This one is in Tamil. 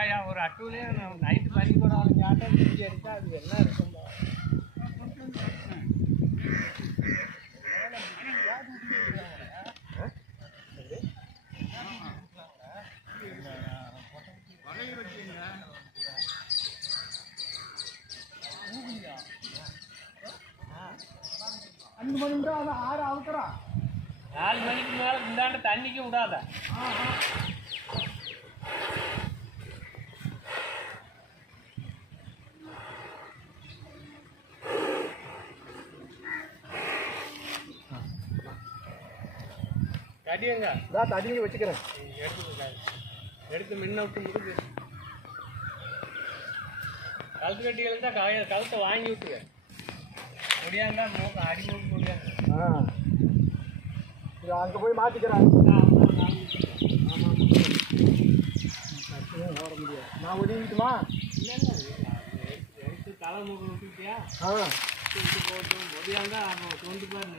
ஏயா ஒரு அட்டூலே நைட்டு பண்ணி கூட அவங்க ஆட்டா வீடியோ எடுத்தா அது எல்லாம் இருக்கும். அஞ்சு மணி விட ஆறு அவுக்கிறா 4 மணிக்கு மேலே இந்தாண்ட தண்ணிக்கு விடாத. தடியங்க தடியை வச்சுக்கிறேன். எடுத்து முன்ன விட்டு முடிஞ்சு கழுத்து கட்டிகள் தான் கழுத்தை வாங்கி விட்டுங்க. முடியாண்டா மூக்க அடி மூக்கு முடியாது. அங்கே போய் மாற்றிக்கிறேன். ஓட முடியாது. நான் ஒதுங்கிட்டுமா? இல்லை எடுத்து தலை மூக்க விட்டுக்கிட்டியா? போட்டு முடியாண்டா அவன் கொண்டு போய்